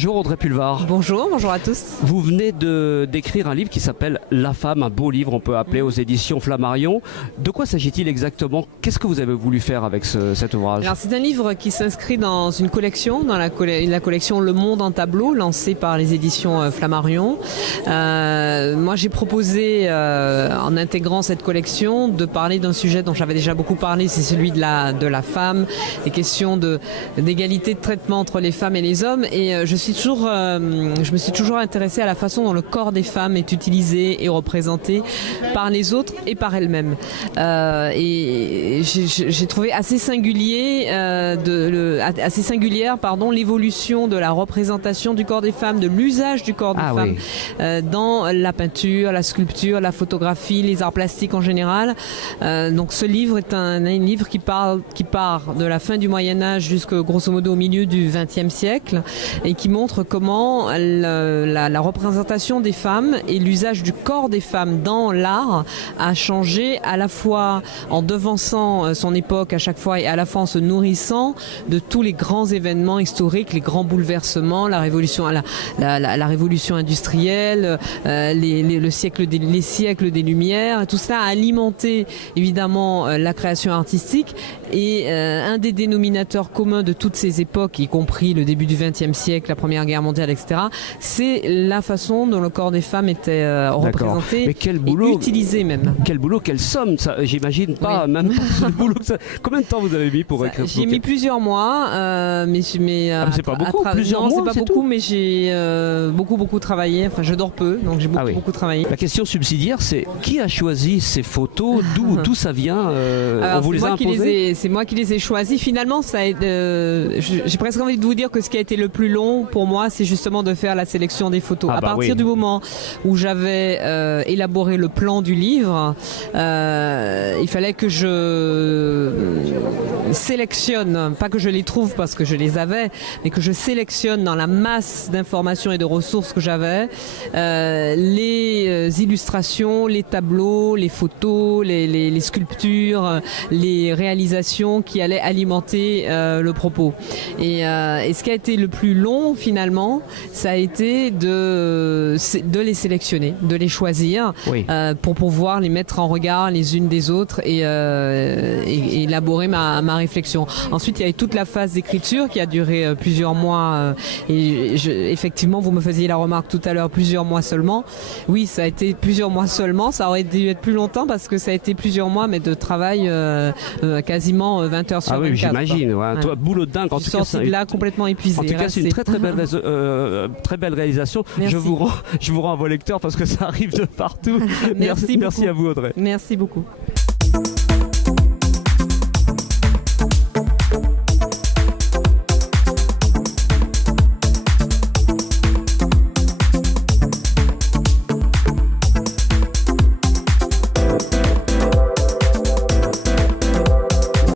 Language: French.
Bonjour Audrey Pulvar. Bonjour, bonjour à tous. Vous venez d'écrire un livre qui s'appelle La femme, un beau livre, on peut appeler aux éditions Flammarion. De quoi s'agit-il exactement? Qu'est-ce que vous avez voulu faire avec cet ouvrage? Alors c'est un livre qui s'inscrit dans une collection, dans la collection Le Monde en tableau, lancée par les éditions Flammarion. Moi j'ai proposé, en intégrant cette collection, de parler d'un sujet dont j'avais déjà beaucoup parlé, c'est celui de la femme, des questions d'égalité de traitement entre les femmes et les hommes. Et je me suis toujours intéressée à la façon dont le corps des femmes est utilisé et représenté par les autres et par elles-mêmes. Et j'ai trouvé assez singulière l'évolution de la représentation du corps des femmes, de l'usage du corps des femmes dans la peinture, la sculpture, la photographie, les arts plastiques en général. Donc ce livre est un livre qui part de la fin du Moyen-Âge jusqu'au grosso modo au milieu du XXe siècle et qui montre comment la représentation des femmes et l'usage du corps des femmes dans l'art a changé, à la fois en devançant son époque à chaque fois et à la fois en se nourrissant de tous les grands événements historiques, les grands bouleversements, la révolution industrielle, les siècles des Lumières. Tout cela a alimenté évidemment la création artistique et un des dénominateurs communs de toutes ces époques, y compris le début du XXe siècle, la Première Guerre mondiale, etc., c'est la façon dont le corps des femmes était représenté et utilisé même. Quel boulot, quelle somme, j'imagine pas, oui. Même le boulot. Combien de temps vous avez mis pour écrire ce bouquin? J'ai mis plusieurs mois, mais c'est pas beaucoup, plusieurs mois, c'est pas beaucoup, mais j'ai beaucoup travaillé. Enfin, je dors peu, donc j'ai beaucoup travaillé. La question subsidiaire, c'est qui a choisi ces photos, d'où ça vient? On vous les a imposées? C'est moi qui les ai choisis. Finalement, j'ai presque envie de vous dire que ce qui a été le plus long pour moi, c'est justement de faire la sélection des photos. À partir du moment où j'avais élaboré le plan du livre, il fallait que je sélectionne, pas que je les trouve parce que je les avais, mais que je sélectionne dans la masse d'informations et de ressources que j'avais les illustrations, les tableaux, les photos, les sculptures, les réalisations qui allaient alimenter le propos. Et ce qui a été le plus long finalement, ça a été de les sélectionner, de les choisir pour pouvoir les mettre en regard les unes des autres et élaborer ma réflexion. Ensuite, il y a eu toute la phase d'écriture qui a duré plusieurs mois effectivement, vous me faisiez la remarque tout à l'heure, plusieurs mois seulement. Oui, ça a été plusieurs mois seulement, ça aurait dû être plus longtemps parce que ça a été plusieurs mois mais de travail quasiment 20 heures sur 24. Ah oui, j'imagine. Toi, boulot de dingue. En tout cas, c'est là complètement épuisé. En tout cas, c'est une très belle réalisation. Merci. Je vous renvoie lecteur parce que ça arrive de partout. Merci à vous Audrey. Merci beaucoup.